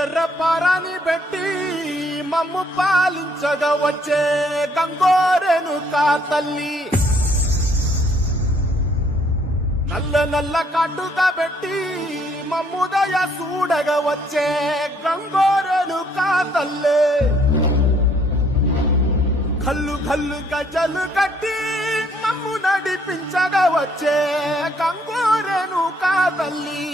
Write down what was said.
ఎర్రపారాని పెట్టి మమ్ము పాలించగా వచ్చే గంగోరేణుకా తల్లి, నల్ల నల్ల కాటుగా పెట్టి మమ్ముదయ చూడగా వచ్చే గంగోరేణుకా తల్లి, కల్లు కల్లు గజలు కట్టి మమ్ము నడిపించగా వచ్చే గంగోరేణుకా తల్లి.